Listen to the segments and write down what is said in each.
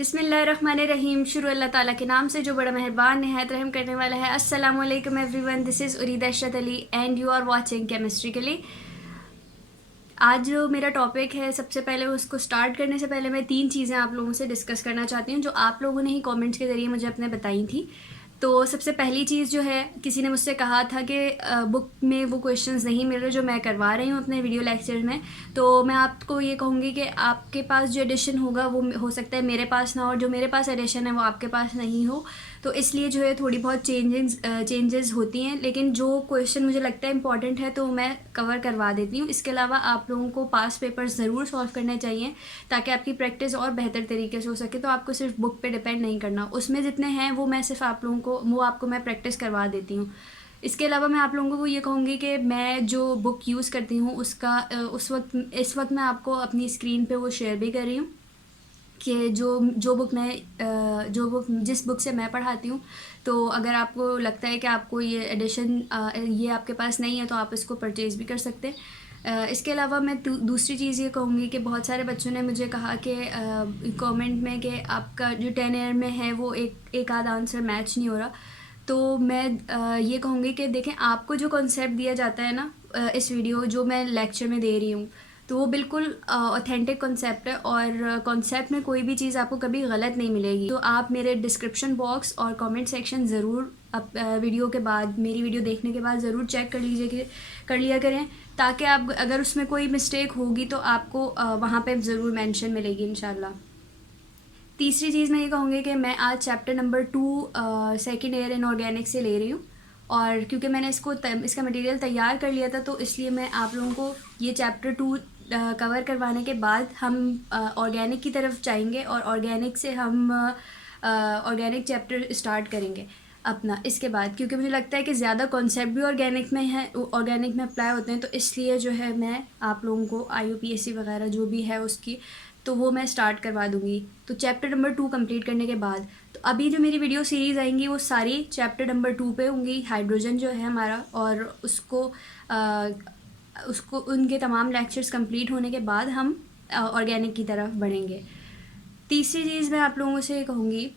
बिस्मिल्लाहिर्रहमानिर्रहीम। शुरू अल्लाह ताला के नाम से जो बड़ा मेहरबान नहायत रहम करने वाला है। अस्सलामु अलैकुम everyone, this is Urida Ashrat Ali and you are watching chemistry के लिए। आज जो मेरा टॉपिक है, सबसे पहले उसको स्टार्ट करने से पहले मैं 3 चीज़ें आप लोगों से डिस्कस करना चाहती हूँ जो आप लोगों ने ही कमेंट्स के ज़रिए मुझे अपने बताई थी। तो सबसे पहली चीज़ जो है, किसी ने मुझसे कहा था कि बुक में वो क्वेश्चंस नहीं मिल रहे जो मैं करवा रही हूँ अपने वीडियो लेक्चर में। तो मैं आपको ये कहूँगी कि आपके पास जो एडिशन होगा वो हो सकता है मेरे पास ना हो, और जो मेरे पास एडिशन है वो आपके पास नहीं हो। तो इसलिए जो है थोड़ी बहुत चेंजेस होती हैं, लेकिन जो क्वेश्चन मुझे लगता है इंपॉर्टेंट है तो मैं कवर करवा देती हूँ। इसके अलावा आप लोगों को पास पेपर्स ज़रूर सॉल्व करने चाहिए ताकि आपकी प्रैक्टिस और बेहतर तरीके से हो सके। तो आपको सिर्फ बुक पे डिपेंड नहीं करना, उसमें जितने हैं वो मैं सिर्फ आप लोगों को आपको मैं प्रैक्टिस करवा देती हूँ। इसके अलावा मैं आप लोगों को ये कहूँगी कि मैं जो बुक यूज़ करती हूँ उसका इस वक्त मैं आपको अपनी स्क्रीन पे वो शेयर भी कर रही हूँ कि जो बुक जिस बुक से मैं पढ़ाती हूँ। तो अगर आपको लगता है कि आपको ये एडिशन ये आपके पास नहीं है तो आप इसको परचेज़ भी कर सकते हैं। इसके अलावा मैं दूसरी चीज़ ये कहूँगी कि बहुत सारे बच्चों ने मुझे कहा कि कमेंट में कि आपका जो 10 ईयर में है वो एक आध आंसर मैच नहीं हो रहा। तो मैं ये कहूँगी कि देखें, आपको जो कॉन्सेप्ट दिया जाता है ना, इस वीडियो जो मैं लेक्चर में दे रही हूँ, तो वो बिल्कुल ऑथेंटिक कॉन्सेप्ट है और कॉन्सेप्ट में कोई भी चीज़ आपको कभी गलत नहीं मिलेगी। तो आप मेरे डिस्क्रिप्शन बॉक्स और कमेंट सेक्शन ज़रूर वीडियो के बाद, मेरी वीडियो देखने के बाद ज़रूर चेक कर लिया करें, ताकि आप अगर उसमें कोई मिस्टेक होगी तो आपको वहाँ पे ज़रूर मेंशन मिलेगी इंशाल्लाह। तीसरी चीज़ मैं ये कहूँगी कि मैं आज chapter number 2 second year in organic से ले रही हूँ, और क्योंकि मैंने इसका मटेरियल तैयार कर लिया था तो इसलिए मैं आप लोगों को ये चैप्टर 2 कवर करवाने के बाद हम ऑर्गेनिक की तरफ जाएंगे और ऑर्गेनिक से हम ऑर्गेनिक चैप्टर स्टार्ट करेंगे अपना इसके बाद, क्योंकि मुझे लगता है कि ज़्यादा कॉन्सेप्ट भी ऑर्गेनिक में है, ऑर्गेनिक में अप्लाई होते हैं। तो इसलिए जो है मैं आप लोगों को IUPAC वगैरह जो भी है उसकी तो वो मैं स्टार्ट करवा दूँगी। तो चैप्टर नंबर 2 कंप्लीट करने के बाद तो अभी जो मेरी वीडियो सीरीज़ आएंगी वो सारी चैप्टर नंबर 2 पे होंगी। हाइड्रोजन जो है हमारा, और उसको उनके तमाम लेक्चर्स कंप्लीट होने के बाद हम ऑर्गेनिक की तरफ बढ़ेंगे। तीसरी चीज़ मैं आप लोगों से कहूँगी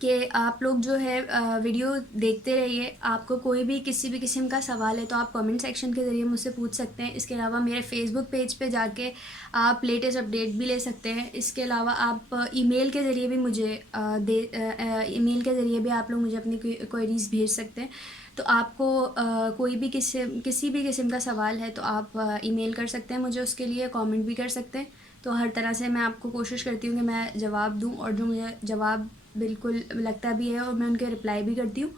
कि आप लोग जो है वीडियो देखते रहिए। आपको कोई भी किसी भी किस्म का सवाल है तो आप कमेंट सेक्शन के ज़रिए मुझसे पूछ सकते हैं। इसके अलावा मेरे फेसबुक पेज पे जाके आप लेटेस्ट अपडेट भी ले सकते हैं। इसके अलावा आप ईमेल के ज़रिए भी मुझे ईमेल के ज़रिए भी आप लोग मुझे अपनी क्वेरीज़ भेज सकते हैं। तो आपको कोई भी किसी भी किस्म का सवाल है तो आप ईमेल कर सकते हैं मुझे, उसके लिए कमेंट भी कर सकते हैं। तो हर तरह से मैं आपको कोशिश करती हूँ कि मैं जवाब दूँ, और जो मुझे जवाब बिल्कुल लगता भी है और मैं उनके रिप्लाई भी करती हूँ।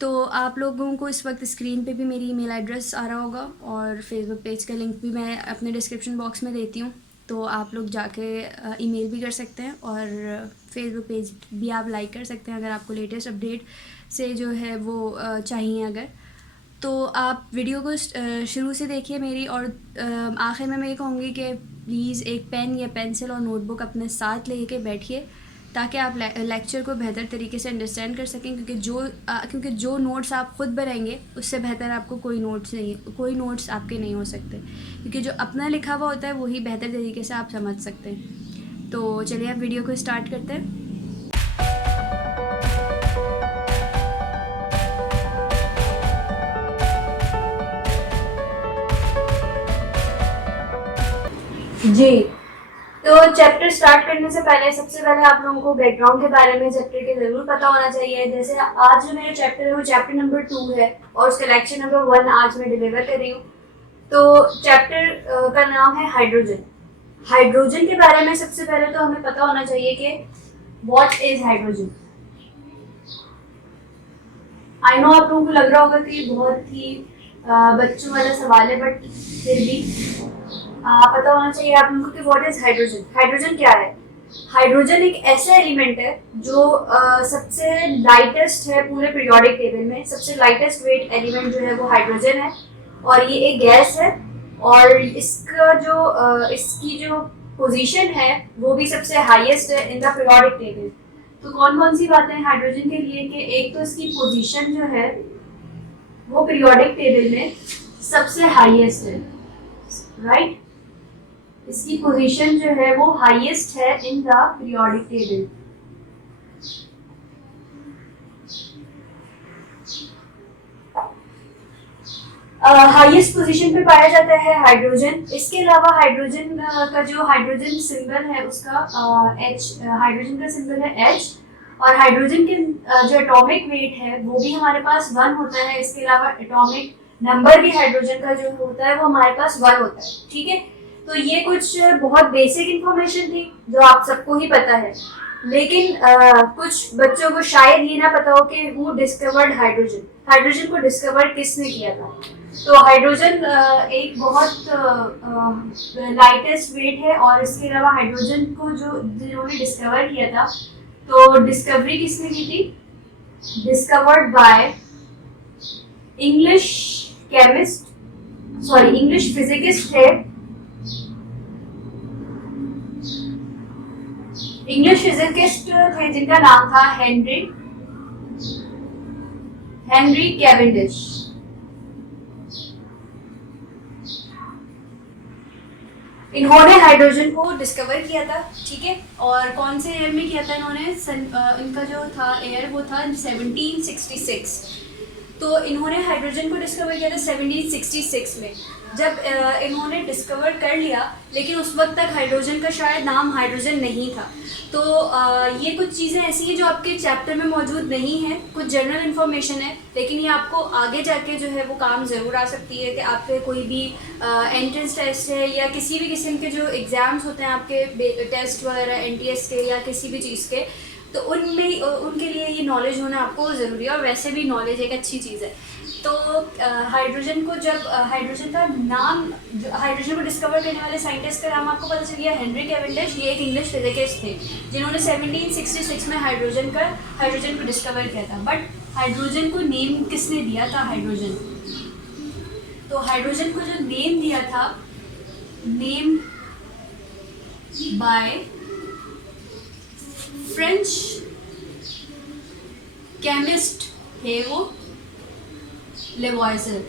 तो आप लोगों को इस वक्त स्क्रीन पे भी मेरी ईमेल एड्रेस आ रहा होगा और फेसबुक पेज का लिंक भी मैं अपने डिस्क्रिप्शन बॉक्स में देती हूँ। तो आप लोग जाके ईमेल भी कर सकते हैं और फेसबुक पेज भी आप लाइक कर सकते हैं अगर आपको लेटेस्ट अपडेट से जो है वो चाहिए अगर। तो आप वीडियो को शुरू से देखिए मेरी, और आखिर में मैं ये कहूँगी कि प्लीज़ एक पेन या पेंसिल और नोटबुक अपने साथ लेके बैठिए ताकि आप लेक्चर को बेहतर तरीके से अंडरस्टैंड कर सकें, क्योंकि जो नोट्स आप ख़ुद बनाएंगे उससे बेहतर आपको कोई नोट्स आपके नहीं हो सकते, क्योंकि जो अपना लिखा हुआ होता है वही बेहतर तरीके से आप समझ सकते हैं। तो चलिए आप वीडियो को स्टार्ट करते हैं। जी, तो चैप्टर स्टार्ट करने से पहले सबसे पहले आप लोगों को बैकग्राउंड के बारे में चैप्टर के ज़रूर पता होना चाहिए। जैसे आज जो मेरा चैप्टर है वो चैप्टर नंबर 2 है और उसका लेक्चर नंबर 1 आज मैं डिलीवर कर रही हूँ। तो चैप्टर का नाम है हाइड्रोजन। हाइड्रोजन के बारे में सबसे पहले तो हमें पता होना चाहिए कि what is hydrogen. I know आप लोगों को लग रहा होगा कि बहुत ही बच्चों वाला सवाल है, बट फिर भी पता होना चाहिए आप लोगों को कि व्हाट इज हाइड्रोजन। हाइड्रोजन क्या है? हाइड्रोजन एक ऐसा एलिमेंट है जो सबसे लाइटेस्ट है पूरे पीरियोडिक टेबल में। सबसे लाइटेस्ट वेट एलिमेंट जो है वो हाइड्रोजन है, और ये एक गैस है, और इसकी जो पोजीशन है वो भी सबसे हाईएस्ट है इन द पीरियोडिक टेबल। तो कौन कौन सी बातें हैं हाइड्रोजन के लिए कि एक तो इसकी पोजीशन जो है वो पीरियोडिक टेबल में सबसे हाईएस्ट है, राइट। इसकी पोजीशन जो है वो हाईएस्ट है in the periodic table. Highest position पे पाया जाता है हाइड्रोजन। इसके अलावा हाइड्रोजन का जो हाइड्रोजन सिंबल है उसका H, हाइड्रोजन का सिंबल है H, और हाइड्रोजन के जो एटॉमिक वेट है वो भी हमारे पास 1 होता है। इसके अलावा एटॉमिक नंबर भी हाइड्रोजन का जो होता है वो हमारे पास 1 होता है। ठीक है, तो ये कुछ बहुत बेसिक इंफॉर्मेशन थी जो आप सबको ही पता है, लेकिन कुछ बच्चों को शायद ये ना पता हो कि हु डिस्कवर्ड हाइड्रोजन, हाइड्रोजन को डिस्कवर किसने किया था। तो हाइड्रोजन एक बहुत लाइटेस्ट वेट है, और इसके अलावा हाइड्रोजन को जो जिन्होंने डिस्कवर किया था, तो डिस्कवरी किसने की थी? Discovered by English chemist, sorry English physicist थे, इंग्लिश फिजिकिस्ट थे जिनका नाम था हेनरी कैवेंडिश। इन्होंने हाइड्रोजन को डिस्कवर किया था। ठीक है, और कौन से ईयर में किया था इन्होंने? इनका जो था ईयर वो था 1766। तो इन्होंने हाइड्रोजन को डिस्कवर किया था 1766 में। जब इन्होंने डिस्कवर कर लिया, लेकिन उस वक्त तक हाइड्रोजन का शायद नाम हाइड्रोजन नहीं था। तो ये कुछ चीज़ें ऐसी हैं जो आपके चैप्टर में मौजूद नहीं है, कुछ जनरल इन्फॉर्मेशन है, लेकिन ये आपको आगे जाके जो है वो काम ज़रूर आ सकती है कि आपके कोई भी एंट्रेंस टेस्ट है या किसी भी किस्म के जो एग्ज़ाम्स होते हैं आपके टेस्ट वगैरह NTS के या किसी भी चीज़ के, तो उनमें उनके लिए ये नॉलेज होना आपको ज़रूरी है। और वैसे भी नॉलेज एक अच्छी चीज़ है। तो हाइड्रोजन को जब हाइड्रोजन का नाम, हाइड्रोजन को डिस्कवर करने वाले साइंटिस्ट का नाम आपको पता चल गया, हेनरी कैवेंडिश। ये एक इंग्लिश फिजिकिस्ट थे जिन्होंने 1766 में हाइड्रोजन को डिस्कवर किया था। बट हाइड्रोजन को नेम किसने दिया था? हाइड्रोजन, तो हाइड्रोजन को जो नेम दिया था, नेम बाय फ्रेंच केमिस्ट है वो लेवॉइजर।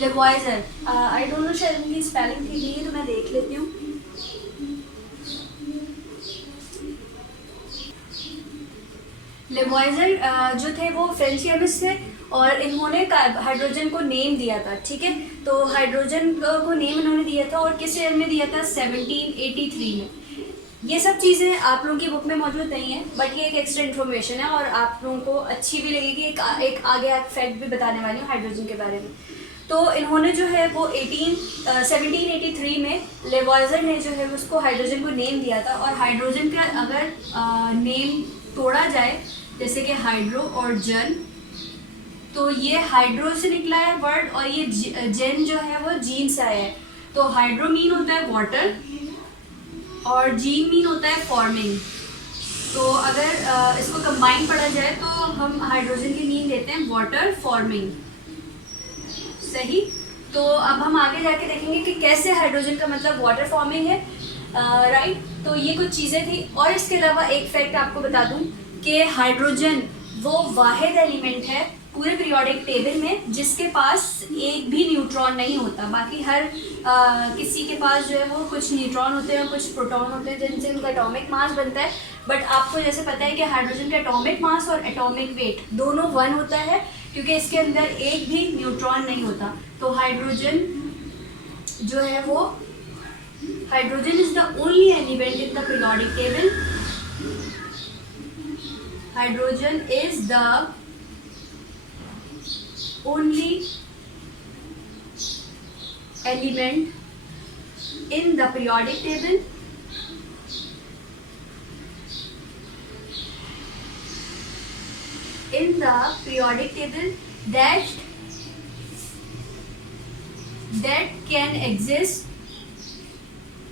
लेवॉइजर, आई डोंट नो शायद इनकी स्पेलिंग ठीक नहीं है तो मैं देख लेती हूँ। लेवॉइजर जो थे वो फ्रेंच केमिस्ट थे, और इन्होंने हाइड्रोजन को नेम दिया था। ठीक है, तो हाइड्रोजन को नेम इन्होंने दिया था, और किस ईयर में दिया था? 1783 में। ये सब चीज़ें आप लोगों की बुक में मौजूद नहीं है, बट ये एक एक्स्ट्रा इन्फॉर्मेशन है और आप लोगों को अच्छी भी लगेगी। एक आगे फैक्ट भी बताने वाली हूँ हाइड्रोजन के बारे में। तो इन्होंने जो है वो 1783 में लेवॉइजर ने जो है उसको हाइड्रोजन को नेम दिया था। और हाइड्रोजन का अगर नेम तोड़ा जाए, जैसे कि हाइड्रो और जन, तो ये हाइड्रो से निकला है वर्ड, और ये जेन जो है वो जीन से आया है। तो हाइड्रो मीन होता है वाटर, और जीन मीन होता है फॉर्मिंग। तो अगर इसको कंबाइन पढ़ा जाए तो हम हाइड्रोजन की मीन लेते हैं वाटर फॉर्मिंग। सही, तो अब हम आगे जाके देखेंगे कि कैसे हाइड्रोजन का मतलब वाटर फॉर्मिंग है। राइट, तो ये कुछ चीज़ें थी। और इसके अलावा एक फैक्ट आपको बता दूं कि हाइड्रोजन वो वाहिद एलिमेंट है पूरे पीरियोडिक टेबल में जिसके पास एक भी न्यूट्रॉन नहीं होता। बाकी हर किसी के पास जो है वो कुछ न्यूट्रॉन होते हैं और कुछ प्रोटॉन होते हैं जिनसे उनका एटॉमिक मास बनता है। बट आपको जैसे पता है कि हाइड्रोजन का एटॉमिक मास और एटॉमिक वेट दोनों 1 होता है, क्योंकि इसके अंदर एक भी न्यूट्रॉन नहीं होता। तो हाइड्रोजन जो है वो, hydrogen is the only element in the periodic table. Hydrogen is the only element in the periodic table that can exist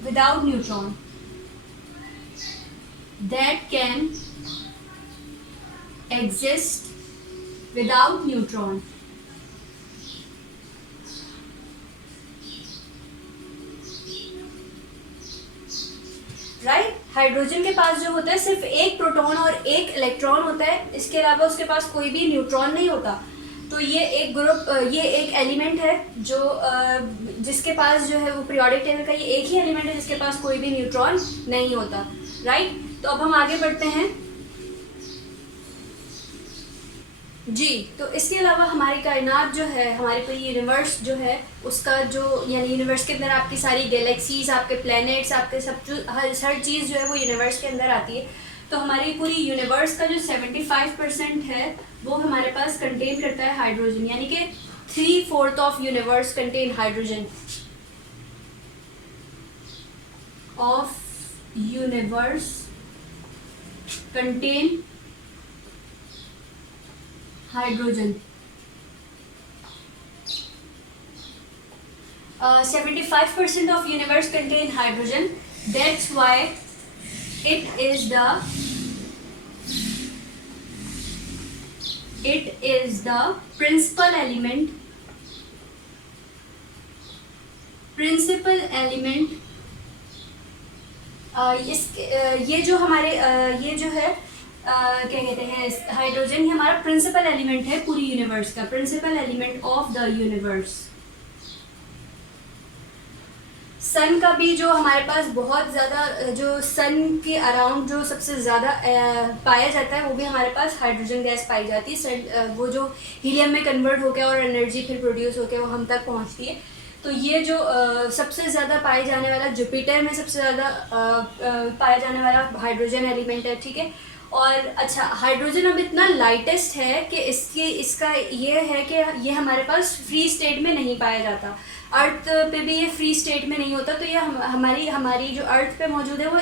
without neutron, that can exist without neutron। Right, hydrogen के पास जो होता है सिर्फ एक proton और एक electron होता है, इसके अलावा उसके पास कोई भी न्यूट्रॉन नहीं होता। तो तो ये एक ग्रुप, ये एक एलिमेंट है जो जिसके पास जो है वो पीरियोडिक टेबल का ये एक ही एलिमेंट है जिसके पास कोई भी न्यूट्रॉन नहीं होता, राइट। तो अब हम आगे बढ़ते हैं जी। तो इसके अलावा हमारी कायनात जो है, हमारे पूरी यूनिवर्स जो है उसका जो, यानी यूनिवर्स के अंदर आपकी सारी गैलेक्सीज, आपके प्लैनेट्स, आपके सब जो हर चीज़ जो है वो यूनिवर्स के अंदर आती है। तो हमारी पूरी यूनिवर्स का जो 75% है वो हमारे पास कंटेन करता है हाइड्रोजन, यानी कि 3/4 of universe contain hydrogen, of universe contain hydrogen. 75% of universe contain hydrogen. That's why it is the principal element ये जो हमारे ये जो है क्या कहते हैं, हाइड्रोजन ही हमारा प्रिंसिपल एलिमेंट है पूरी यूनिवर्स का, principal element of the universe. Sun का भी जो हमारे पास बहुत ज़्यादा, जो सन के अराउंड जो सबसे ज़्यादा पाया जाता है वो भी हमारे पास हाइड्रोजन गैस पाई जाती है। वो जो हीलियम में कन्वर्ट होकर और एनर्जी फिर प्रोड्यूस होकर वो हम तक पहुंचती है। तो ये जो सबसे ज़्यादा पाए जाने वाला, जुपिटर में सबसे ज़्यादा पाया जाने वाला हाइड्रोजन एलिमेंट है, ठीक है। और अच्छा, हाइड्रोजन अब इतना लाइटेस्ट है कि इसका ये है कि ये हमारे पास फ्री स्टेट में नहीं पाया जाता, अर्थ पे भी ये फ्री स्टेट में नहीं होता। तो ये हमारी जो अर्थ पे मौजूद है वो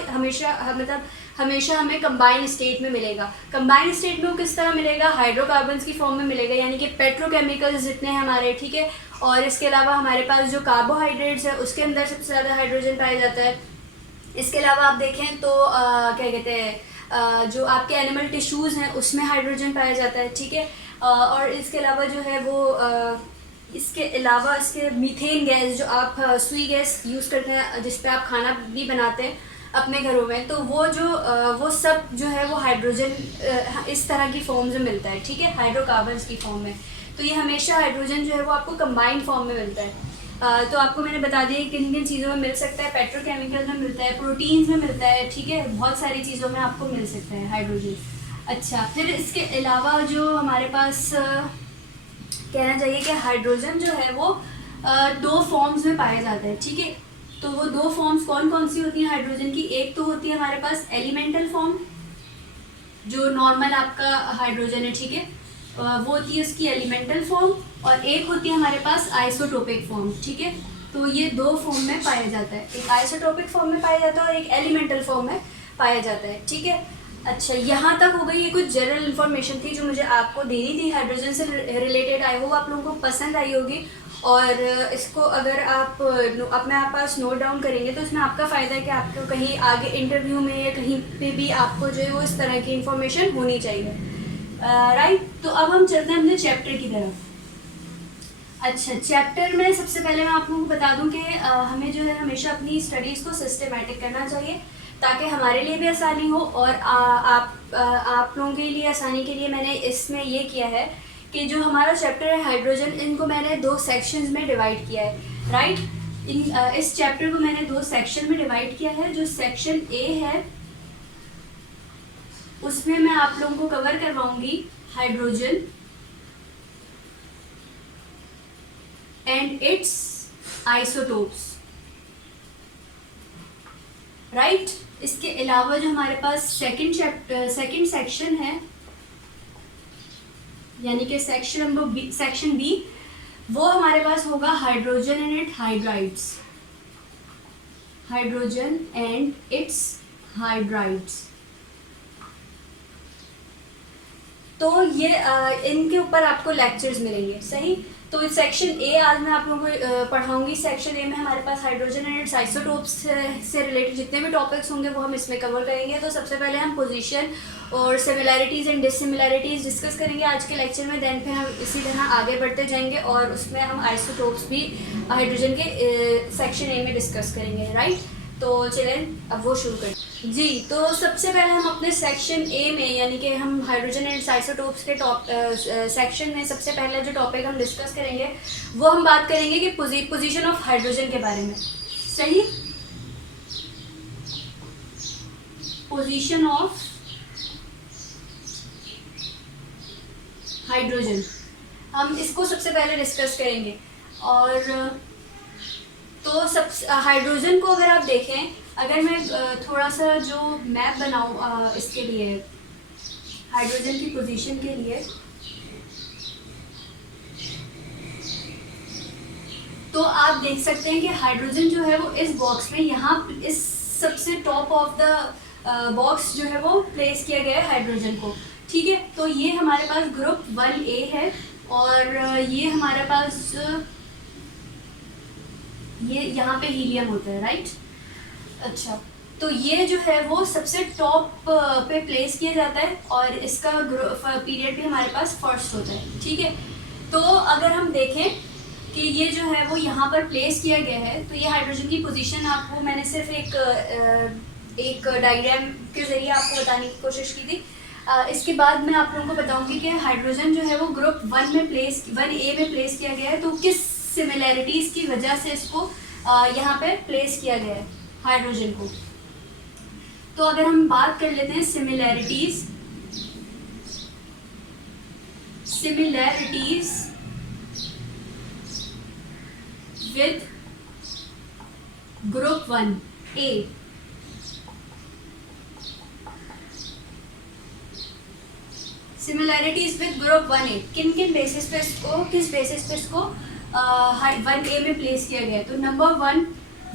हमेशा हमें कंबाइन स्टेट में मिलेगा। कंबाइन स्टेट में वो किस तरह मिलेगा, हाइड्रोकार्बन्स की फॉर्म में मिलेगा, यानी कि पेट्रोकेमिकल्स जितने हैं हमारे, ठीक है। और इसके अलावा हमारे पास जो कार्बोहाइड्रेट्स है उसके अंदर सबसे ज़्यादा हाइड्रोजन पाया जाता है। इसके अलावा आप देखें तो क्या कहते हैं, जो आपके एनिमल टिश्यूज़ हैं उसमें हाइड्रोजन पाया जाता है, ठीक है। और इसके अलावा जो है वो इसके अलावा इसके मीथेन गैस, जो आप सुई गैस यूज़ करते हैं जिस पे आप खाना भी बनाते हैं अपने घरों में, तो वो सब जो है वो हाइड्रोजन इस तरह की फॉर्म में मिलता है, ठीक है, हाइड्रोकार्बन्स की फॉर्म में। तो ये हमेशा हाइड्रोजन जो है वो आपको कंबाइंड फॉर्म में मिलता है। तो आपको मैंने बता दिया किन किन चीज़ों में मिल सकता है, पेट्रोकेमिकल में मिलता है, प्रोटीन्स में मिलता है, ठीक है, बहुत सारी चीज़ों में आपको मिल सकता है हाइड्रोजन। अच्छा, फिर इसके अलावा जो हमारे पास कहना चाहिए कि हाइड्रोजन जो है वो 2 फॉर्म्स में पाया जाता है, ठीक है। तो वो 2 फॉर्म्स कौन कौन सी होती हैं हाइड्रोजन की? एक तो होती है हमारे पास एलिमेंटल फॉर्म, जो नॉर्मल आपका हाइड्रोजन है, ठीक है, वो होती है उसकी एलिमेंटल फॉर्म, और एक होती है हमारे पास आइसोटोपिक फॉर्म, ठीक है। तो ये 2 फॉर्म में पाया जाता है, एक आइसोटोपिक फॉर्म में पाया जाता है और एक एलिमेंटल फॉर्म में पाया जाता है, ठीक है। अच्छा, यहाँ तक हो गई, ये कुछ जनरल इन्फॉर्मेशन थी जो मुझे आपको देनी थी हाइड्रोजन से रिलेटेड। आई होप आप लोगों को पसंद आई होगी, और इसको अगर आप अपने आप पास नोट डाउन करेंगे तो इसमें आपका फ़ायदा है कि आपको कहीं आगे इंटरव्यू में या कहीं पे भी आपको जो है वो इस तरह की इन्फॉर्मेशन होनी चाहिए, राइट। तो अब हम चलते हैं अपने चैप्टर की तरफ। अच्छा, चैप्टर में सबसे पहले मैं आप लोगों को बता दूं कि हमें जो है हमेशा अपनी स्टडीज़ को सिस्टमेटिक करना चाहिए ताकि हमारे लिए भी आसानी हो, और आप लोगों के लिए आसानी के लिए मैंने इसमें ये किया है कि जो हमारा चैप्टर है हाइड्रोजन, इनको मैंने 2 सेक्शंस में डिवाइड किया है, राइट। इस चैप्टर को मैंने 2 सेक्शन में डिवाइड किया है। जो सेक्शन ए है उसमें मैं आप लोगों को कवर करवाऊंगी hydrogen and its isotopes, right. इसके अलावा जो हमारे पास सेकंड सेक्शन है, यानी कि सेक्शन बी, वो हमारे पास होगा hydrogen and it's hydrides, hydrogen and it's hydrides. तो ये इनके ऊपर आपको लेक्चर्स मिलेंगे, सही। तो सेक्शन ए आज मैं आप लोगों को पढ़ाऊंगी। सेक्शन ए में हमारे पास हाइड्रोजन एंड इट्स आइसोटोप्स से रिलेटेड जितने भी टॉपिक्स होंगे वो हम इसमें कवर करेंगे। तो सबसे पहले हम पोजीशन और सिमिलैरिटीज़ एंड डिसिमिलैरिटीज़ डिस्कस करेंगे आज के लेक्चर में। देन फिर हम इसी तरह आगे बढ़ते जाएंगे और उसमें हम आइसोटोप्स भी हाइड्रोजन के सेक्शन ए में डिस्कस करेंगे, राइट। तो चलें अब वो शुरू करें जी। तो सबसे पहले हम अपने सेक्शन ए में, यानी कि हम हाइड्रोजन एंड आइसोटोप्स के सेक्शन में सबसे पहले जो टॉपिक हम डिस्कस करेंगे वो हम बात करेंगे कि पोजीशन ऑफ हाइड्रोजन के बारे में। सही, पोजीशन ऑफ हाइड्रोजन हम इसको सबसे पहले डिस्कस करेंगे। और तो सब हाइड्रोजन को अगर आप देखें, अगर मैं थोड़ा सा जो मैप बनाऊँ इसके लिए, हाइड्रोजन की पोजीशन के लिए, तो आप देख सकते हैं कि हाइड्रोजन जो है वो इस बॉक्स में, यहाँ इस सबसे टॉप ऑफ द बॉक्स जो है वो प्लेस किया गया है हाइड्रोजन को। ठीक है, तो ये हमारे पास ग्रुप 1A है और ये हमारे पास ये यहाँ पे हीलियम होता है, राइट। अच्छा, तो ये जो है वो सबसे टॉप पे प्लेस किया जाता है और इसका पीरियड भी हमारे पास फर्स्ट होता है। ठीक है, तो अगर हम देखें कि ये जो है वो यहाँ पर प्लेस किया गया है, तो ये हाइड्रोजन की पोजीशन आपको मैंने सिर्फ एक डायग्राम के ज़रिए आपको बताने की कोशिश की थी। इसके बाद मैं आप लोगों को बताऊंगी कि हाइड्रोजन जो है वो ग्रुप 1A में प्लेस किया गया है, तो किस सिमिलैरिटीज़ की वजह से इसको यहाँ पे प्लेस किया गया है हाइड्रोजन को। तो अगर हम बात कर लेते हैं similarities with group 1A। Similarities with group 1A किन बेसिस पे इसको, किस बेसिस पे इसको 1A में प्लेस किया गया है। तो नंबर 1,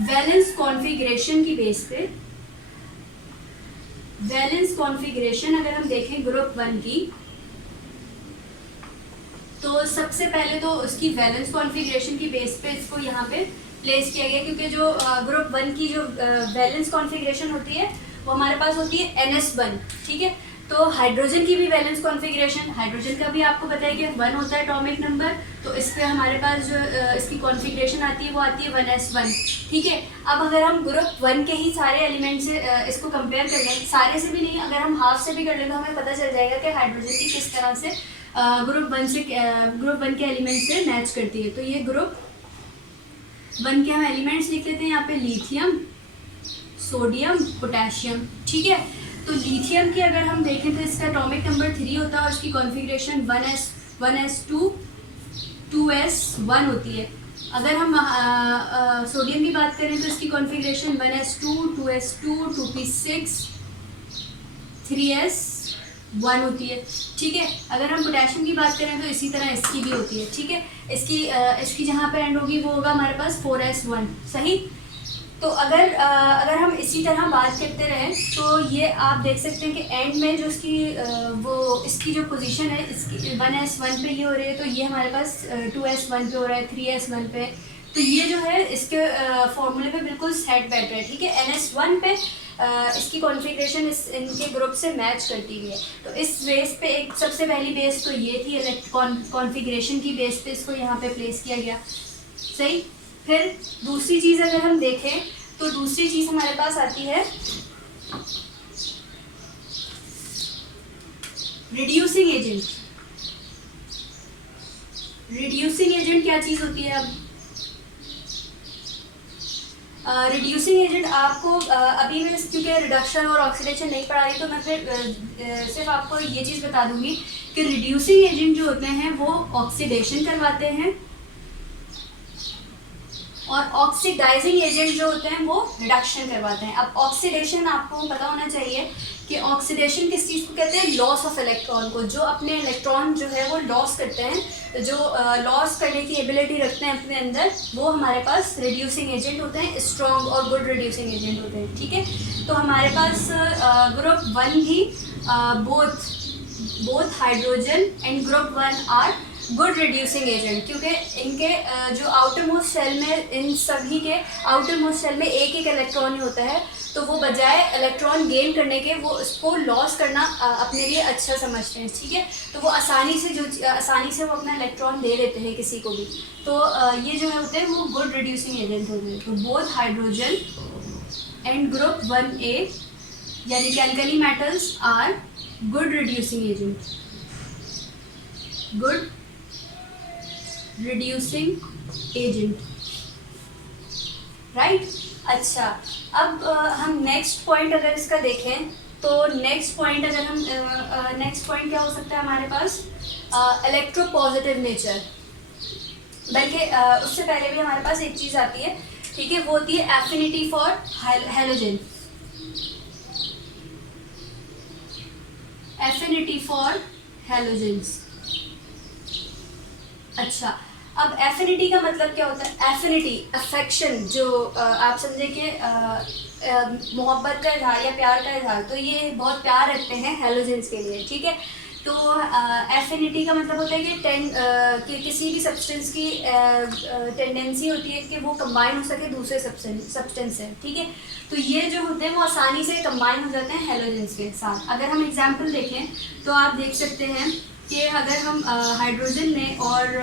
वैलेंस कॉन्फ़िगरेशन की बेस पे, वैलेंस कॉन्फ़िगरेशन अगर हम देखें ग्रुप 1 की, तो सबसे पहले तो उसकी वैलेंस कॉन्फ़िगरेशन की बेस पे इसको यहाँ पे प्लेस किया गया, क्योंकि जो ग्रुप 1 की जो वैलेंस कॉन्फ़िगरेशन होती है वो हमारे पास होती है NS1। ठीक है, तो हाइड्रोजन की भी वैलेंस कॉन्फ़िगरेशन, हाइड्रोजन का भी आपको पता है कि 1 होता है एटॉमिक नंबर, तो इस पे हमारे पास जो इसकी कॉन्फ़िगरेशन आती है वो आती है 1s1। ठीक है, अब अगर हम ग्रुप 1 के ही सारे एलिमेंट से इसको कंपेयर कर लें, सारे से भी नहीं, अगर हम हाफ से भी कर लें तो हमें पता चल जाएगा कि हाइड्रोजन की किस तरह से ग्रुप 1 के एलिमेंट से मैच करती है। तो ये ग्रुप 1 के हम एलिमेंट्स लिख लेते हैं यहाँ पे, लिथियम, सोडियम, पोटेशियम। ठीक है, तो लिथियम की अगर हम देखें तो इसका एटॉमिक नंबर 3 होता है और इसकी कॉन्फ़िगरेशन 1s2 2s1 होती है। अगर हम सोडियम की बात करें तो इसकी configuration 1s2 2s2 2p6 3s1 होती है। ठीक है, अगर हम पोटेशियम की बात करें तो इसी तरह इसकी भी होती है। ठीक है, इसकी जहाँ पे एंड होगी वो होगा हमारे पास 4s1। सही, तो अगर हम इसी तरह बात करते रहें तो ये आप देख सकते हैं कि एंड में जो इसकी जो पोजीशन है, इसकी 1s1 पे ये हो रही है, तो ये हमारे पास 2s1 पे हो रहा है, 3s1 पे, तो ये जो है इसके फॉर्मूले पे बिल्कुल सेट बैठ रहा है। ठीक है, NS1 पे इसकी कॉन्फ़िगरेशन इनके ग्रुप से मैच करती है। तो इस बेस पे एक सबसे पहली बेस तो ये थी, कॉन्फ़िगरेशन की बेस पे इसको यहाँ पे प्लेस किया गया। सही, फिर दूसरी चीज़ अगर हम देखें तो दूसरी चीज़ हमारे पास आती है रिड्यूसिंग एजेंट। रिड्यूसिंग एजेंट क्या चीज़ होती है? अब रिड्यूसिंग एजेंट आपको अभी मैं क्योंकि रिडक्शन और ऑक्सीडेशन नहीं पढ़ा रही, तो मैं फिर सिर्फ आपको ये चीज़ बता दूंगी कि रिड्यूसिंग एजेंट जो होते हैं वो ऑक्सीडेशन करवाते हैं और ऑक्सीडाइजिंग एजेंट जो होते हैं वो रिडक्शन करवाते हैं। अब ऑक्सीडेशन आपको पता होना चाहिए कि ऑक्सीडेशन किस चीज़ को कहते हैं? लॉस ऑफ इलेक्ट्रॉन को। जो अपने इलेक्ट्रॉन जो है वो लॉस करते हैं, जो लॉस करने की एबिलिटी रखते हैं अपने अंदर, वो हमारे पास रिड्यूसिंग एजेंट होते हैं, स्ट्रॉन्ग और गुड रिड्यूसिंग एजेंट होते हैं। ठीक है, तो हमारे पास ग्रुप 1 भी both hydrogen and group 1 are good reducing agent, क्योंकि इनके जो आउटर मोस्ट सेल में, इन सभी के आउटर मोस्ट सेल में एक एक इलेक्ट्रॉन ही होता है, तो वो बजाय इलेक्ट्रॉन गेन करने के वो उसको लॉस करना अपने लिए अच्छा समझते हैं। ठीक है, तो वो आसानी से वो अपना इलेक्ट्रॉन दे लेते हैं किसी को भी। तो ये जो है होते हैं वो गुड रिड्यूसिंग एजेंट होते हैं। तो both hydrogen and group 1A यानी कि alkali metals are good reducing agent, good reducing agent, right. अच्छा, अब हम नेक्स्ट पॉइंट अगर इसका देखें तो नेक्स्ट पॉइंट अगर हम नेक्स्ट पॉइंट क्या हो सकता है हमारे पास, इलेक्ट्रोपॉजिटिव नेचर। बल्कि उससे पहले भी हमारे पास एक चीज़ आती है, ठीक है, वो होती है affinity for halogen, affinity for halogens. अच्छा, अब एफिनिटी का मतलब क्या होता है? एफिनिटी अफेक्शन, जो आप समझे कि मोहब्बत का इजहार या प्यार का इजहार, तो ये बहुत प्यार रखते हैं हैलोजेंस के लिए, ठीक है। तो एफिनिटी का मतलब होता है कि किसी भी सब्सटेंस की टेंडेंसी होती है कि वो कंबाइन हो सके दूसरे सब्सटेंस से, ठीक है। तो ये जो होते हैं वो आसानी से कंबाइन हो जाते हैं हैलोजेंस के साथ। अगर हम एग्जांपल देखें तो आप देख सकते हैं कि अगर हम हाइड्रोजन लें और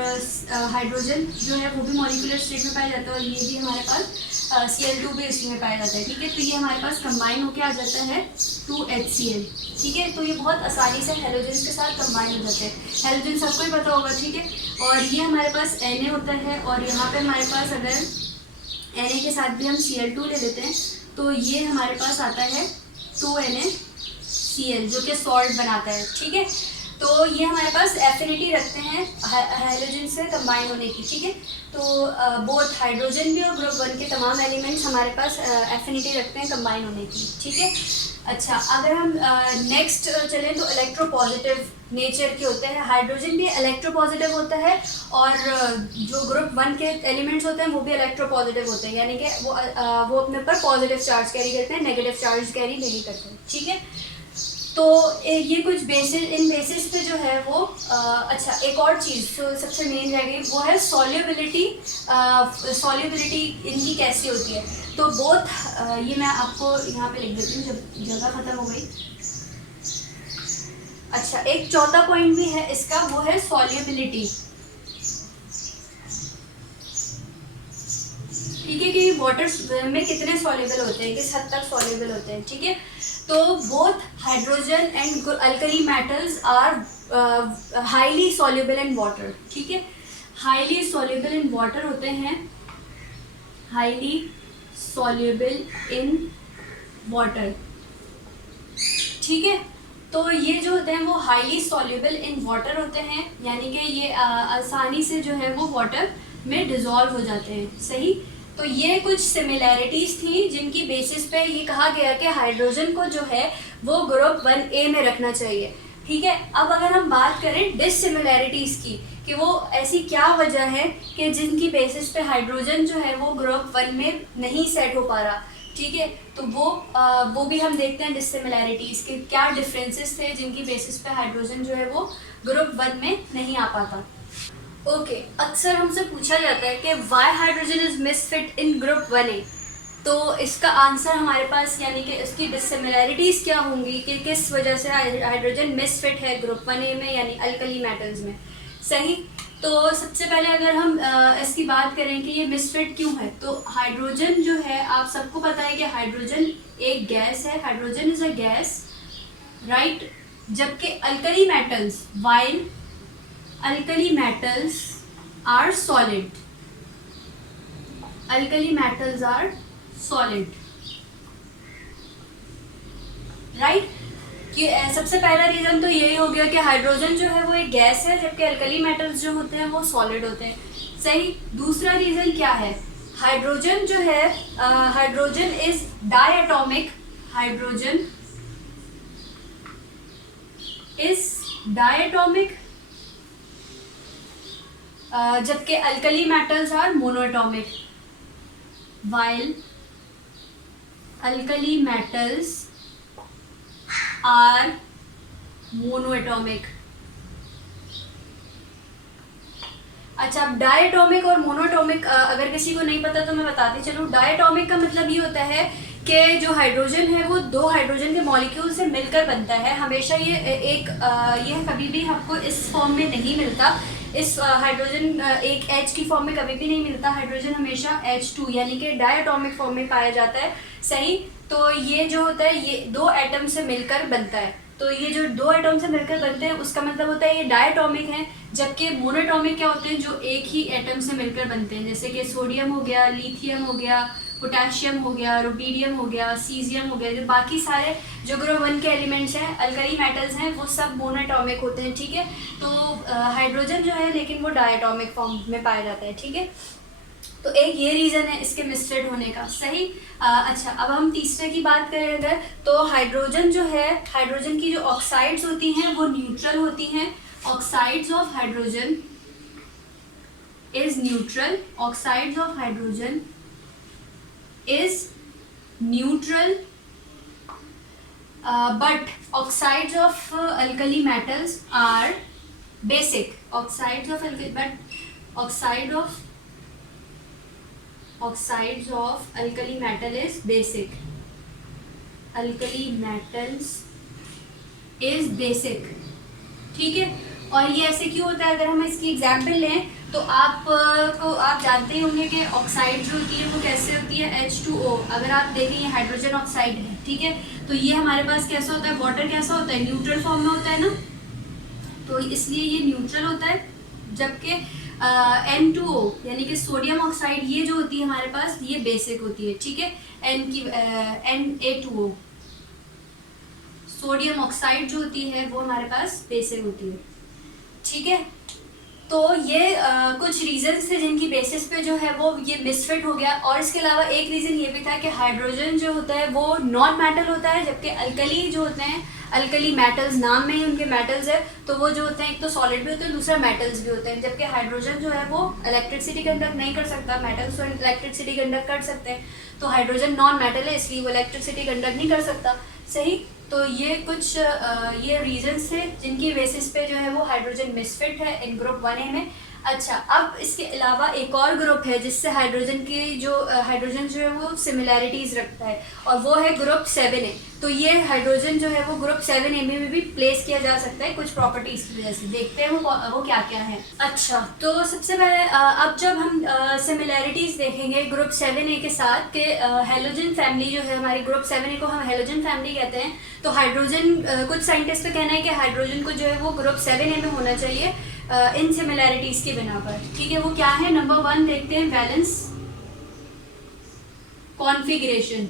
हाइड्रोजन जो है वो भी मॉलिक्यूलर स्टेट में पाया जाता है और ये भी हमारे पास Cl2 भी इसी में पाया जाता है, ठीक है। तो ये हमारे पास कंबाइन होकर आ जाता है 2HCl, ठीक है। तो ये बहुत आसानी से हैलोजेंस के साथ कंबाइन हो जाते हैं। हैलोजन सबको ही पता होगा, ठीक है। और ये हमारे पास Na होता है और यहाँ पे हमारे पास अगर Na के साथ भी हम Cl2 ले लेते हैं तो ये हमारे पास आता है 2NaCl जो कि सॉल्ट बनाता है, ठीक है। तो ये हमारे पास एफिनिटी रखते हैं हाइड्रोजन से कंबाइन होने की, ठीक है। तो बोथ हाइड्रोजन भी और ग्रुप 1 के तमाम एलिमेंट्स हमारे पास एफिनिटी रखते हैं कंबाइन होने की, ठीक है। अच्छा, अगर हम नेक्स्ट चलें तो इलेक्ट्रोपॉजिटिव नेचर के होते हैं। हाइड्रोजन भी इलेक्ट्रोपॉजिटिव होता है और जो ग्रुप 1 के एलिमेंट्स होते हैं वो भी इलेक्ट्रोपॉजिटिव होते हैं, यानी कि वो अपने ऊपर पॉजिटिव चार्ज कैरी करते हैं, नेगेटिव चार्ज कैरी नहीं करते, ठीक है। तो ये कुछ इन बेसिस पे जो है वो अच्छा, एक और चीज़ जो सबसे मेन रह गई वो है सॉल्युबिलिटी। सॉल्युबिलिटी इनकी कैसी होती है? तो बोथ ये मैं आपको यहाँ पे लिख देती हूँ जब जगह ख़त्म हो गई। अच्छा, एक चौथा पॉइंट भी है इसका, वो है सॉल्युबिलिटी, ठीक है, कि वाटर में कितने सॉल्युबल होते हैं, किस हद तक सॉल्युबल होते हैं, ठीक है। तो both hydrogen and alkali metals are highly soluble in water, ठीक है। हाईली सॉल्युबल इन वाटर होते हैं, हाईली सॉल्युबल इन वाटर, ठीक है। तो ये जो होते हैं वो हाईली सॉल्युबल इन वाटर होते हैं, यानी कि ये आसानी से जो है वो वाटर में डिज़ोल्व हो जाते हैं, सही। तो ये कुछ सिमिलैरिटीज़ थी जिनकी बेसिस पे ये कहा गया कि हाइड्रोजन को जो है वो ग्रुप 1A में रखना चाहिए, ठीक है। अब अगर हम बात करें डिसिमिलैरिटीज़ की कि वो ऐसी क्या वजह है कि जिनकी बेसिस पे हाइड्रोजन जो है वो ग्रुप 1 में नहीं सेट हो पा रहा, ठीक है। तो वो भी हम देखते हैं डिसिमिलैरिटीज़ के क्या डिफरेंसेस थे जिनकी बेसिस पे हाइड्रोजन जो है वो ग्रुप 1 में नहीं आ पाता। ओके, अक्सर हमसे पूछा जाता है कि Y hydrogen is misfit in group 1A। तो इसका आंसर हमारे पास, यानी कि इसकी डिसिमिलैरिटीज़ क्या होंगी कि किस वजह से हाइड्रोजन मिसफिट है ग्रुप 1A में यानी अल्कली मेटल्स में, सही। तो सबसे पहले अगर हम इसकी बात करें कि ये मिसफिट क्यों है, तो हाइड्रोजन जो है आप सबको पता है कि हाइड्रोजन एक गैस है, hydrogen is a gas, right. जबकि alkali metals, while alkali metals are solid, alkali metals are solid, right। कि सबसे पहला रीज़न तो यही हो गया कि हाइड्रोजन जो है वो एक गैस है जबकि अल्कली मेटल्स जो होते हैं वो सॉलिड होते हैं, सही। दूसरा रीज़न क्या है? हाइड्रोजन जो है hydrogen is diatomic, hydrogen is diatomic, जबकि alkali metals are monoatomic, while alkali metals are monoatomic. अच्छा, अब डायटोमिक और मोनोएटॉमिक अगर किसी को नहीं पता तो मैं बताती चलूँ। डायटोमिक का मतलब ये होता है कि जो हाइड्रोजन है वो दो हाइड्रोजन के मॉलिक्यूल से मिलकर बनता है। हमेशा ये कभी भी आपको इस फॉर्म में नहीं मिलता इस हाइड्रोजन एक H की फॉर्म में कभी भी नहीं मिलता, हाइड्रोजन हमेशा H2 यानी कि डायटोमिक फॉर्म में पाया जाता है। सही, तो ये जो होता है ये दो एटम से मिलकर बनता है, तो ये जो दो एटम से मिलकर बनते हैं उसका मतलब होता है ये डायटोमिक है। जबकि मोनोटोमिक क्या होते हैं, जो एक ही एटम से मिलकर बनते हैं, जैसे कि सोडियम हो गया, लिथियम हो गया, पोटेशियम हो गया, रुबीडियम हो गया, सीजियम हो गया, जो बाकी सारे जो ग्रुप 1 के एलिमेंट्स हैं, अल्कली मेटल्स हैं, वो सब मोनोटोमिक होते हैं। ठीक है, तो हाइड्रोजन जो है लेकिन वो डायटोमिक फॉर्म में पाया जाता है। ठीक है, तो एक ये रीज़न है इसके मिक्सड होने का। सही, अच्छा, अब हम तीसरे की बात करें अगर, तो हाइड्रोजन जो है, हाइड्रोजन की जो ऑक्साइड्स होती हैं वो न्यूट्रल होती हैं। Oxides of hydrogen is neutral, oxides of hydrogen is neutral, but oxides of alkali metals are basic. Oxides of alkali metal is basic. Alkali metals is basic. ठीक है, और ये ऐसे क्यों होता है, अगर हम इसकी एग्जाम्पल लें तो आप जानते ही होंगे कि ऑक्साइड जो होती है वो कैसे होती है, H2O। अगर आप देखें ये हाइड्रोजन ऑक्साइड है, ठीक है, तो ये हमारे पास कैसा होता है, वाटर कैसा होता है, न्यूट्रल फॉर्म में होता है ना, तो इसलिए ये न्यूट्रल होता है। जबकि N2O यानी कि सोडियम ऑक्साइड ये जो होती है हमारे पास ये बेसिक होती है। ठीक है, Na2O सोडियम ऑक्साइड जो होती है वो हमारे पास बेसिक होती है। ठीक है, तो ये कुछ रीजंस थे जिनकी बेसिस पे जो है वो ये मिसफिट हो गया। और इसके अलावा एक रीज़न ये भी था कि हाइड्रोजन जो होता है वो नॉन मेटल होता है, जबकि अल्कली जो होते हैं, अल्कली मेटल्स नाम में ही उनके मेटल्स है, तो वो जो होते हैं एक तो सॉलिड भी होते हैं, दूसरा मेटल्स भी होते हैं। जबकि हाइड्रोजन जो है वो इलेक्ट्रिसिटी कंडक्ट नहीं कर सकता, मेटल्स तो इलेक्ट्रिसिटी कंडक्ट कर सकते हैं, तो हाइड्रोजन नॉन मेटल है इसलिए वो इलेक्ट्रिसिटी कंडक्ट नहीं कर सकता। सही, तो ये कुछ ये रीजंस थे जिनकी बेसिस पे जो है वो हाइड्रोजन मिसफिट है इन ग्रुप 1A में। अच्छा, अब इसके अलावा एक और ग्रुप है जिससे हाइड्रोजन जो है वो सिमिलैरिटीज़ रखता है, और वो है ग्रुप 7A। तो ये हाइड्रोजन जो है वो ग्रुप 7A में भी प्लेस किया जा सकता है कुछ प्रॉपर्टीज़ की वजह से। देखते हैं वो क्या क्या है। अच्छा, तो सबसे पहले अब जब हम सिमिलैरिटीज़ देखेंगे ग्रुप 7A के साथ कि हेलोजन फैमिली जो है हमारी, ग्रुप 7A को हम हेलोजन फैमिली कहते हैं, तो हाइड्रोजन कुछ साइंटिस्ट का कहना है कि हाइड्रोजन को जो है वो ग्रुप 7A में होना चाहिए इन सिमिलैरिटीज़ की बिना पर। ठीक है, वो क्या है, नंबर 1 देखते हैं, वैलेंस कॉन्फ़िगरेशन।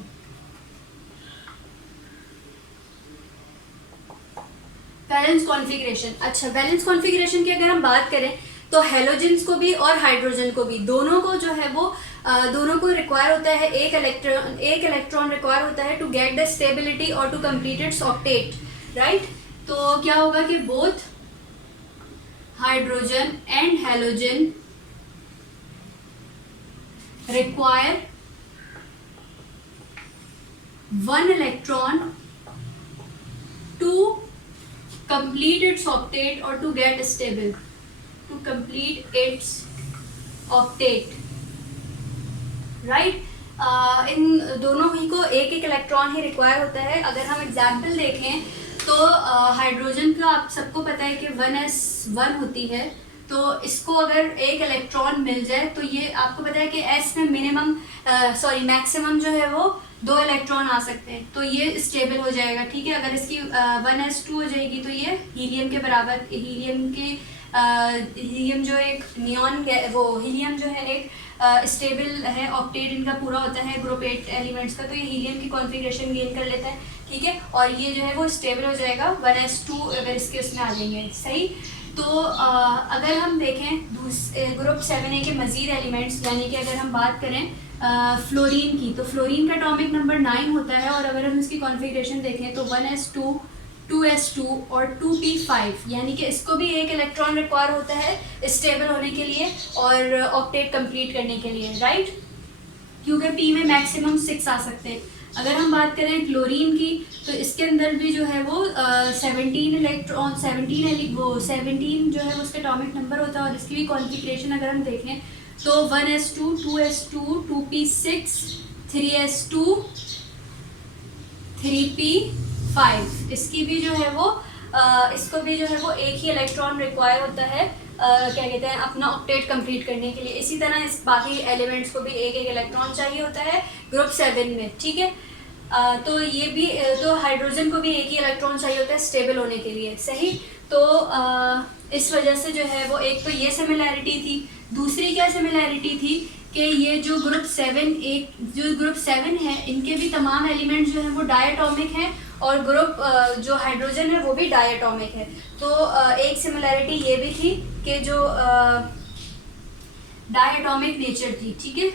वैलेंस कॉन्फ़िगरेशन, अच्छा, वैलेंस कॉन्फ़िगरेशन की अगर हम बात करें तो हेलोजन्स को भी और हाइड्रोजन को भी, दोनों को जो है वो दोनों को रिक्वायर होता है एक इलेक्ट्रॉन रिक्वायर होता है टू गेट द स्टेबिलिटी और to complete its octet, right. तो क्या होगा कि both hydrogen and halogen require one electron to complete its octet or to get stable, to complete its octet, right। इन दोनों ही को एक एक इलेक्ट्रॉन ही रिक्वायर होता है। अगर हम एग्जाम्पल देखें तो हाइड्रोजन का आप सबको पता है कि 1s1 होती है, तो इसको अगर एक इलेक्ट्रॉन मिल जाए तो ये आपको पता है कि S में मैक्सिमम जो है वो 2 इलेक्ट्रॉन आ सकते हैं, तो ये स्टेबल हो जाएगा। ठीक है, अगर इसकी 1s2 हो जाएगी तो ये हीलियम के बराबर, हीलियम जो एक नियॉन, वो हीलियम जो है एक स्टेबल है, ऑक्टेट इनका पूरा होता है ग्रुप 8 एलिमेंट्स का, तो ये हीलियम की कॉन्फ़िगरेशन गेन कर लेता है। ठीक है, और ये जो है वो स्टेबल हो जाएगा 1s2 अगर इसके उसमें आ जाएंगे। सही, तो अगर हम देखें ग्रुप 7A के मज़ीद एलिमेंट्स, यानी कि अगर हम बात करें फ्लोरीन की, तो फ्लोरीन का एटॉमिक नंबर 9 होता है, और अगर हम इसकी कॉन्फ़िगरेशन देखें तो 1s2 2s2 और 2p5, यानी कि इसको भी एक इलेक्ट्रॉन रिक्वायर होता है स्टेबल होने के लिए और ऑक्टेट कंप्लीट करने के लिए, राइट, क्योंकि p में मैक्सिमम 6 आ सकते हैं। अगर हम बात करें क्लोरीन की तो इसके अंदर भी जो है वो 17 इलेक्ट्रॉन 17 जो है उसका एटॉमिक नंबर होता है, और इसकी भी कॉन्फ़िगरेशन अगर हम देखें तो 1s2 2s2 2p6 3s2 3p5, इसकी भी जो है वो इसको भी जो है वो एक ही इलेक्ट्रॉन रिक्वायर होता है क्या कहते हैं अपना ऑक्टेट कंप्लीट करने के लिए। इसी तरह इस बाकी एलिमेंट्स को भी एक एक इलेक्ट्रॉन चाहिए होता है ग्रुप 7 में, ठीक है। तो ये भी तो हाइड्रोजन को भी एक ही इलेक्ट्रॉन चाहिए होता है स्टेबल होने के लिए, सही। तो इस वजह से जो है वो एक तो ये सिमिलैरिटी थी, दूसरी क्या सिमिलैरिटी थी कि ये जो ग्रुप 7 है इनके भी तमाम एलिमेंट्स जो हैं वो डायटोमिक हैं और ग्रुप जो हाइड्रोजन है वो भी डायटोमिक है। तो एक सिमिलैरिटी ये भी थी कि जो डायटोमिक नेचर थी, ठीक है,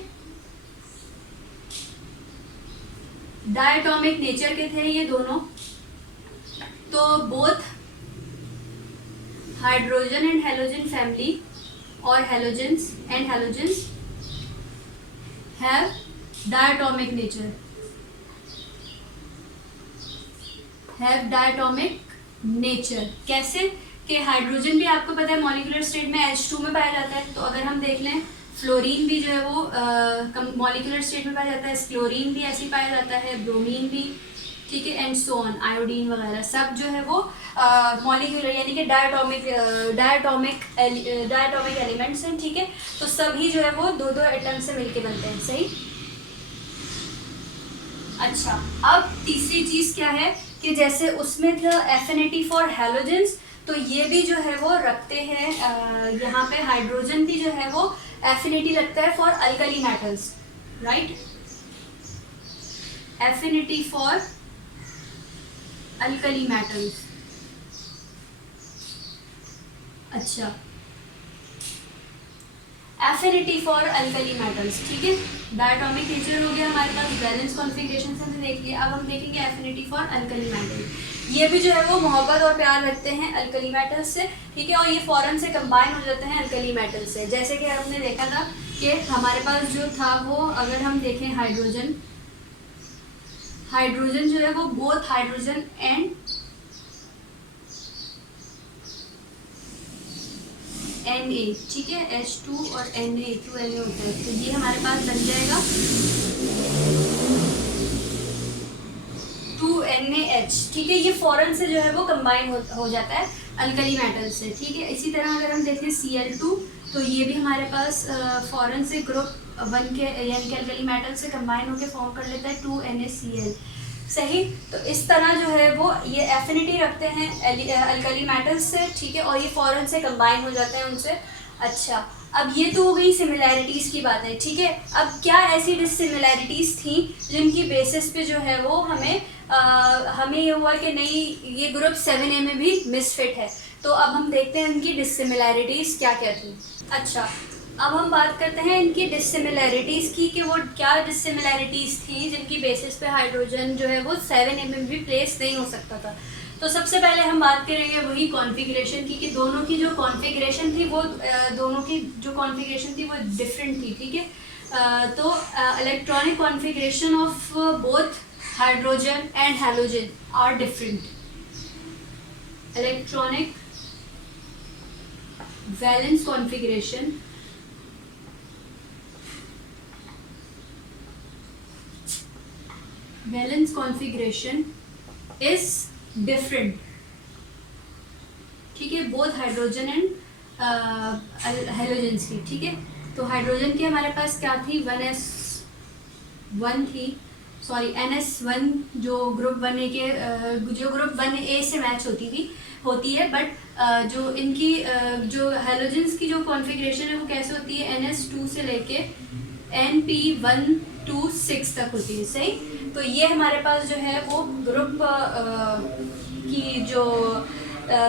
डायटोमिक नेचर के थे ये दोनों। तो both hydrogen and halogen family और halogens and halogens have diatomic nature, have diatomic nature. कैसे कि हाइड्रोजन भी आपको पता है मॉलिक्यूलर स्टेट में H2 में पाया जाता है। तो अगर हम देख लें फ्लोरीन भी जो है वो मॉलिक्यूलर स्टेट में पाया जाता है, क्लोरीन भी ऐसे ही पाया जाता है, ब्रोमीन भी, ठीक है, एंड सो ऑन, आयोडीन वगैरह सब जो है वो मॉलिक्यूलर यानी कि डायटोमिक एलिमेंट्स हैं, ठीक है। तो सभी जो है वो दो दो एटम से मिलके बनते हैं, सही। अच्छा, अब तीसरी चीज़ क्या है कि जैसे उसमें था एफिनिटी फॉर हैलोजेंस, तो ये भी जो है वो रखते हैं यहाँ पे हाइड्रोजन भी जो है वो एफिनिटी रखता है for alkali metals, right, affinity for alkali metals. अच्छा, एफिनिटी फॉर अल्कली मेटल्स, ठीक है। डायटोमिक नेचर हो गया हमारे पास, बैलेंस कॉन्फ़िगरेशन से हमने देख लिया। अब हम देखेंगे एफिनिटी फॉर अल्कली मेटल। ये भी जो है वो मोहब्बत और प्यार रखते हैं अल्कली मेटल्स से, ठीक है, और ये फ़ौरन से कंबाइन हो जाते हैं अल्कली मेटल से। जैसे कि हमने देखा था कि हमारे पास जो था वो, अगर हम देखें हाइड्रोजन जो है वो बोथ हाइड्रोजन एंड Na, ठीक है, H2 और Na, 2Na होता है। तो ये हमारे पास बन जाएगा 2NaH, ठीक है। ये फॉरन से जो है वो कंबाइन हो जाता है अल्कली मेटल से, ठीक है। इसी तरह अगर हम देखें Cl2, तो ये भी हमारे पास फॉरन से ग्रुप 1 के यानी कि अल्कली मेटल से कंबाइन होकर फॉर्म कर लेता है 2NaCl, सही। तो इस तरह जो है वो ये एफिनिटी रखते हैं अल्कली मेटल्स से, ठीक है, और ये फॉरन से कंबाइन हो जाते हैं उनसे। अच्छा, अब ये तो हो गई सिमिलैरिटीज़ की बातें, ठीक है। अब क्या ऐसी डिससिमिलैरिटीज़ थी जिनकी बेसिस पे जो है वो हमें ये हुआ कि नहीं, ये ग्रुप 7A में भी मिसफिट है। तो अब हम देखते हैं इनकी डिससिमिलैरिटीज़ क्या क्या थी। अच्छा, अब हम बात करते हैं इनकी डिससिमिलैरिटीज़ की कि वो क्या डिससिमिलैरिटीज़ थी जिनकी बेसिस पे हाइड्रोजन जो है वो 7A में भी प्लेस नहीं हो सकता था। तो सबसे पहले हम बात करेंगे वही कॉन्फ़िगरेशन की कि दोनों की जो कॉन्फ़िगरेशन थी वो डिफरेंट थी, ठीक है। तो electronic configuration of both hydrogen and halogen are different. Electronic valence configuration is different, ठीक है, बोथ हाइड्रोजन एंड हैलोजेंस की, ठीक है। तो हाइड्रोजन की हमारे पास क्या थी, 1s1 थी, सॉरी NS1 जो ग्रुप 1A के जो ग्रुप 1A से मैच होती है, बट जो इनकी जो हैलोजेंस की जो कॉन्फ़िगरेशन है वो कैसे होती है, NS2 से लेके NP126 तक होती है, सही। तो ये हमारे पास जो है वो ग्रुप की जो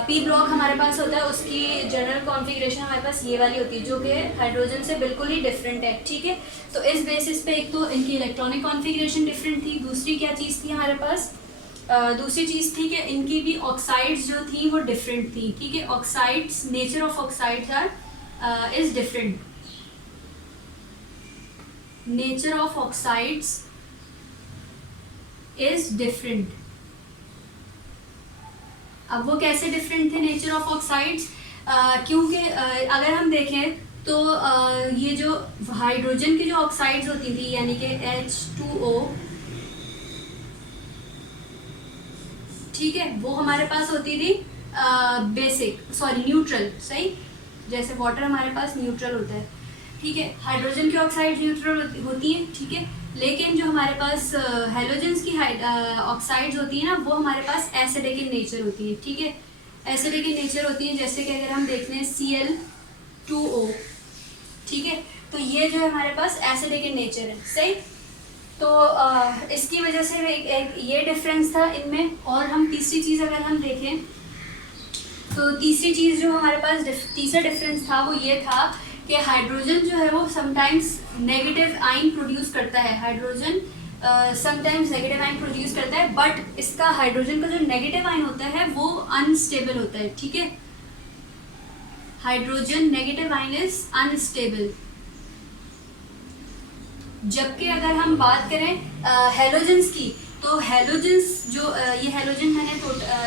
P ब्लॉक हमारे पास होता है उसकी जनरल कॉन्फ़िगरेशन हमारे पास ये वाली होती है जो कि हाइड्रोजन से बिल्कुल ही डिफरेंट है, ठीक है। तो इस बेसिस पे एक तो इनकी इलेक्ट्रॉनिक कॉन्फ़िगरेशन डिफरेंट थी, दूसरी क्या चीज़ थी हमारे पास, दूसरी चीज़ थी कि इनकी भी ऑक्साइड्स जो थी वो डिफरेंट थी, ठीक है। Oxides, nature of oxides are is different, nature of oxides is different. अब वो कैसे डिफरेंट थे नेचर ऑफ ऑक्साइड्स, क्योंकि अगर हम देखें तो ये जो हाइड्रोजन की जो ऑक्साइड्स होती थी यानी कि H2O, ठीक है, वो हमारे पास होती थी न्यूट्रल, सही। जैसे वाटर हमारे पास न्यूट्रल होता है, ठीक है, हाइड्रोजन की ऑक्साइड न्यूट्रल होती हैं, ठीक है, लेकिन जो हमारे पास हेलोजेंस की ऑक्साइड्स होती हैं ना, वो हमारे पास एसिडिक इन नेचर होती है, ठीक है, एसिडिक इन नेचर होती है। जैसे कि अगर हम देख लें Cl2O, ठीक है, तो ये जो है हमारे पास एसिडिक इन नेचर है, सही। तो इसकी वजह से एक ये डिफरेंस था इनमें। और हम तीसरी चीज़ अगर हम देखें तो तीसरी चीज़ जो हमारे पास तीसरा डिफरेंस था वो ये था कि हाइड्रोजन जो है वो समटाइम्स नेगेटिव आयन प्रोड्यूस करता है, hydrogen sometimes negative ion produce करता है, बट इसका हाइड्रोजन का जो नेगेटिव आयन होता है वो अनस्टेबल होता है, ठीक है, hydrogen negative ion is unstable. जबकि अगर हम बात करें हेलोजेंस की, तो हेलोजेंस जो ये हेलोजन मैंने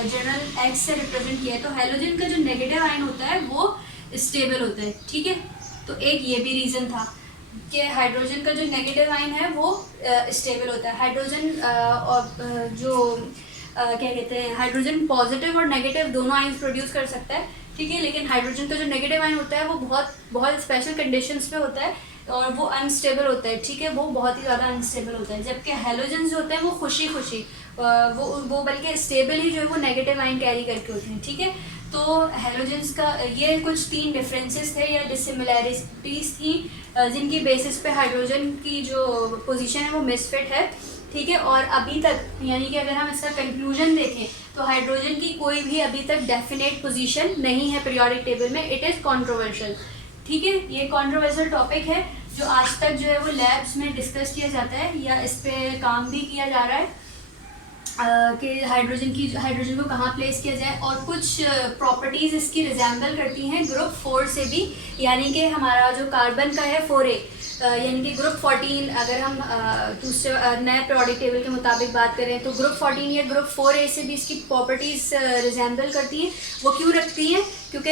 जनरल एक्स से रिप्रेजेंट किया है, तो हेलोजन का जो नेगेटिव आयन होता है वो स्टेबल होता है, ठीक है। तो एक ये भी रीज़न था कि हाइड्रोजन का जो नेगेटिव आयन है वो स्टेबल होता है। हाइड्रोजन जो क्या कहते हैं, हाइड्रोजन पॉजिटिव और नेगेटिव दोनों आयन्स प्रोड्यूस कर सकता है, ठीक है, लेकिन हाइड्रोजन का जो नेगेटिव आयन होता है वो बहुत बहुत स्पेशल कंडीशंस पे होता है और वो अनस्टेबल होता है, ठीक है, वो बहुत ही ज़्यादा अनस्टेबल होता है। जबकि हेलोजन जो होते हैं वो खुशी वो बल्कि स्टेबल ही जो है वो नेगेटिव आयन कैरी करके होते हैं, ठीक है। तो हेलोजेंस का ये कुछ 3 डिफरेंसेस थे या डिसिमिलैरिटीज़ थी जिनकी बेसिस पे हाइड्रोजन की जो पोजीशन है वो मिसफिट है, ठीक है। और अभी तक यानी कि अगर हम इसका कंक्लूजन देखें तो हाइड्रोजन की कोई भी अभी तक डेफिनेट पोजीशन नहीं है पीरियोडिक टेबल में, इट इज़ कॉन्ट्रोवर्शियल, ठीक है। ये कॉन्ट्रोवर्शियल टॉपिक है जो आज तक जो है वो लैब्स में डिस्कस किया जाता है या इस पर काम भी किया जा रहा है कि हाइड्रोजन को कहाँ प्लेस किया जाए। और कुछ प्रॉपर्टीज़ इसकी रिजेंबल करती हैं ग्रुप 4 से भी, यानी कि हमारा जो कार्बन का है 4A, यानी कि ग्रुप 14 अगर हम दूसरे नए पीरियोडिक टेबल के मुताबिक बात करें तो ग्रुप 14 या ग्रुप 4A से भी इसकी प्रॉपर्टीज़ रिजेंबल करती हैं। वो क्यों रखती हैं? क्योंकि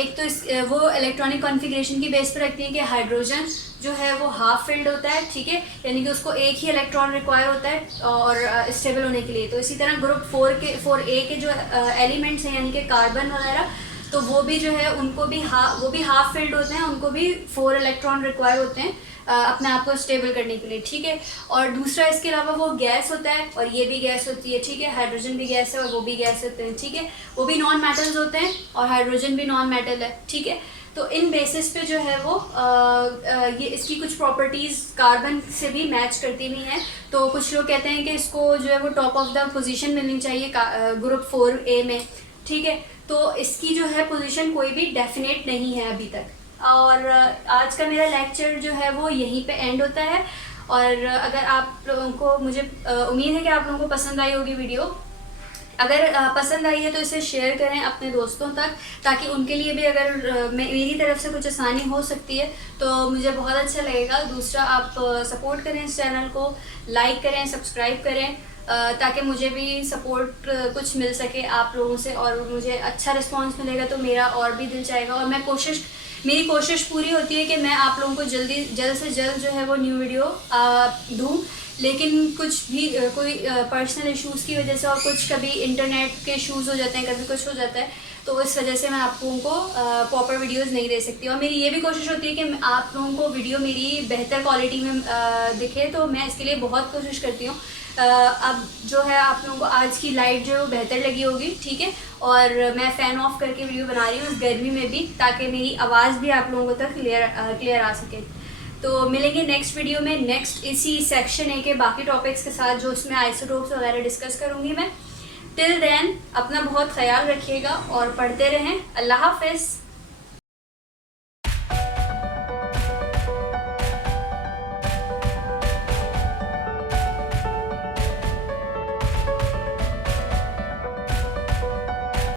एक तो वो इलेक्ट्रॉनिक कॉन्फ़िगरेशन की बेस पर रखती हैं कि हाइड्रोजन जो है वो हाफ फिल्ड होता है, ठीक है, यानी कि उसको एक ही इलेक्ट्रॉन रिक्वायर होता है और स्टेबल होने के लिए। तो इसी तरह ग्रुप 4A के जो एलिमेंट्स हैं यानी कि कार्बन वगैरह, तो वो भी जो है उनको भी वो भी हाफ फिल्ड होते हैं, उनको भी 4 इलेक्ट्रॉन रिक्वायर होते हैं अपने आप को स्टेबल करने के लिए, ठीक है। और दूसरा इसके अलावा वो गैस होता है और ये भी गैस होती है, ठीक है, हाइड्रोजन भी गैस है और वो भी गैस होते हैं, ठीक है, वो भी नॉन मेटल्स होते हैं और हाइड्रोजन भी नॉन मेटल है, ठीक है। तो इन बेसिस पे जो है वो ये इसकी कुछ प्रॉपर्टीज़ कार्बन से भी मैच करती हुई हैं। तो कुछ लोग कहते हैं कि इसको जो है वो टॉप ऑफ द पोजीशन मिलनी चाहिए ग्रुप 4A में, ठीक है। तो इसकी जो है पोजीशन कोई भी डेफिनेट नहीं है अभी तक। और आज का मेरा लेक्चर जो है वो यहीं पे एंड होता है। और अगर आप लोगों को, मुझे उम्मीद है कि आप लोगों को पसंद आई होगी वीडियो। अगर पसंद आई है तो इसे शेयर करें अपने दोस्तों तक, ताकि उनके लिए भी अगर मेरी तरफ से कुछ आसानी हो सकती है तो मुझे बहुत अच्छा लगेगा। दूसरा, आप सपोर्ट करें इस चैनल को, लाइक करें, सब्सक्राइब करें, ताकि मुझे भी सपोर्ट कुछ मिल सके आप लोगों से और मुझे अच्छा रिस्पांस मिलेगा तो मेरा और भी दिल चाहेगा। और मेरी कोशिश पूरी होती है कि मैं आप लोगों को जल्द से जल्द जो है वो न्यू वीडियो दूँ, लेकिन कुछ भी कोई पर्सनल इश्यूज़ की वजह से और कुछ कभी इंटरनेट के इश्यूज़ हो जाते हैं, कभी कुछ हो जाता है, तो इस वजह से मैं आप लोगों को प्रॉपर वीडियोस नहीं दे सकती। और मेरी ये भी कोशिश होती है कि आप लोगों को वीडियो मेरी बेहतर क्वालिटी में दिखे, तो मैं इसके लिए बहुत कोशिश करती हूँ। अब जो है आप लोगों को आज की लाइट जो है वो बेहतर लगी होगी, ठीक है, और मैं फ़ैन ऑफ करके वीडियो बना रही हूँ इस गर्मी में भी, ताकि मेरी आवाज़ भी आप लोगों तक क्लियर आ सके। तो मिलेंगे नेक्स्ट वीडियो में, नेक्स्ट इसी सेक्शन A के बाकी टॉपिक्स के साथ, जो उसमें आइसोटोप्स वगैरह डिस्कस करूँगी मैं। टिल देन अपना बहुत ख्याल रखिएगा और पढ़ते रहें। अल्लाह हाफ़िज़।